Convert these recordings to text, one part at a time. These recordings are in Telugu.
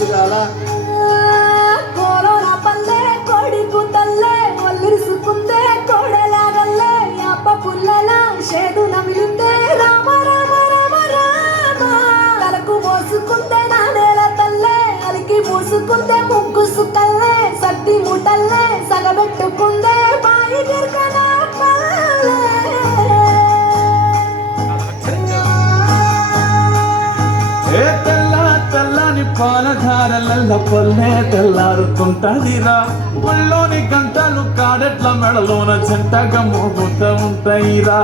మస్తుగాల కోరోనా పల్లె కోడి కూతల్లే ఒల్లిరుసుకుందే కోడలాగల్లే యాప పుల్లల షేదు నమిలిందే రామ రామ రామ రామ తలకు మోసుకుందే నానేల తల్లే అలికి మూసుకుందే ముగ్గు సుకల్లే సద్ది ముటల్లే సగబెట్టుకుందే బాయి గిర్కన పల్లె తెల్లని పాలధారల పల్లె తెల్లారుతుంటదిరా ఒళ్ళోని గంటలు కాడెట్ల మెడలోన జంటగా మోగుతూ ఉంటాయిరా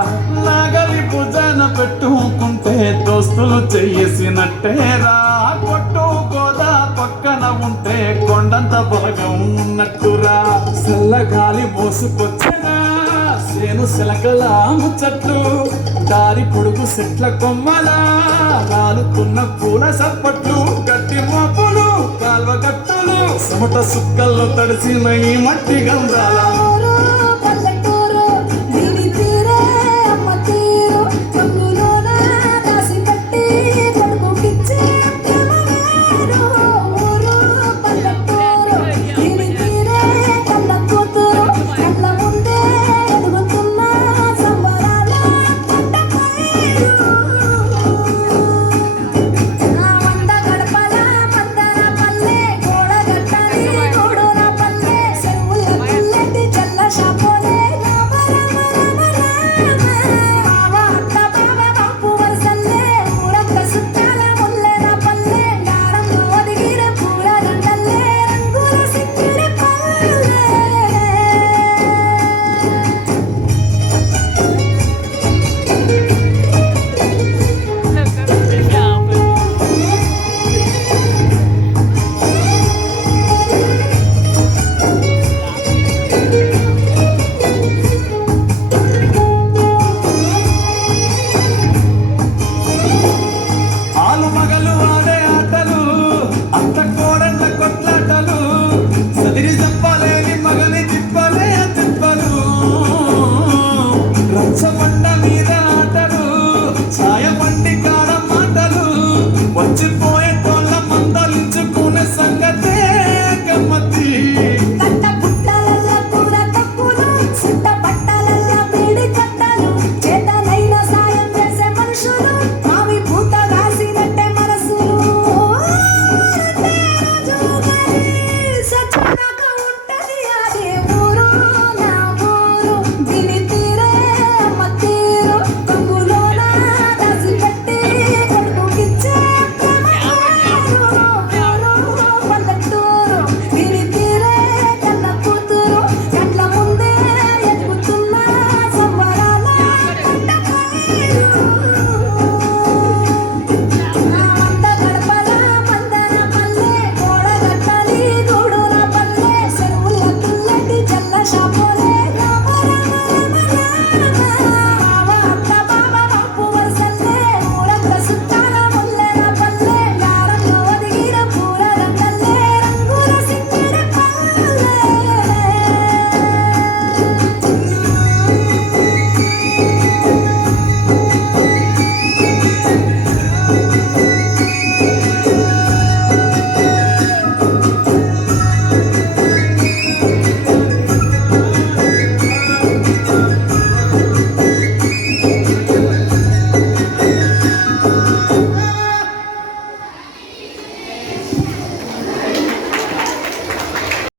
నాగలి భుజాన పెట్టుకుంటే దోస్తులు చెయ్యేసినట్టేరా కొట్టు గోదా పక్కన ఉంటే కొండంత బలగం ఉన్నట్టురా చల్లగాలి మోసుకొచ్చినా సేను సిలకల ముచ్చట్లు దారి పొడుగు చెట్ల కొమ్మలా రాలుతున్న పూల సప్పట్లు గట్టి మోపులు కాల్వ గట్టులు సమట సుక్కల్లో తడిసిన ఈ మట్టి గంధాల పల్లెటూరు దీని తీరే అమ్మ తీరు కన్నులోన దాసి కట్టి కొడుకుకిచ్చే ప్రేమవేరు ఊరు పల్లెటూరు దీని తీరే కళ్ళ కూతురు కళ్ళ ముందే ఎదుగుతున్న సంబరాల పంటపైరు నా వంద గడపల మందర పల్లె గోడగట్టని గోడున పల్లె చెరువుల పుల్లెటి చల్ల షాపోలే రామ రామ రామ రామ బావ అత్త బావ బాపు వరసల్లే ఊరంత సుట్టాల ముల్లెన పల్లె దారంలో ఒదిగిన పూల దండల్లే రంగుల సిక్కిడి పల్లె ఆలు మగలు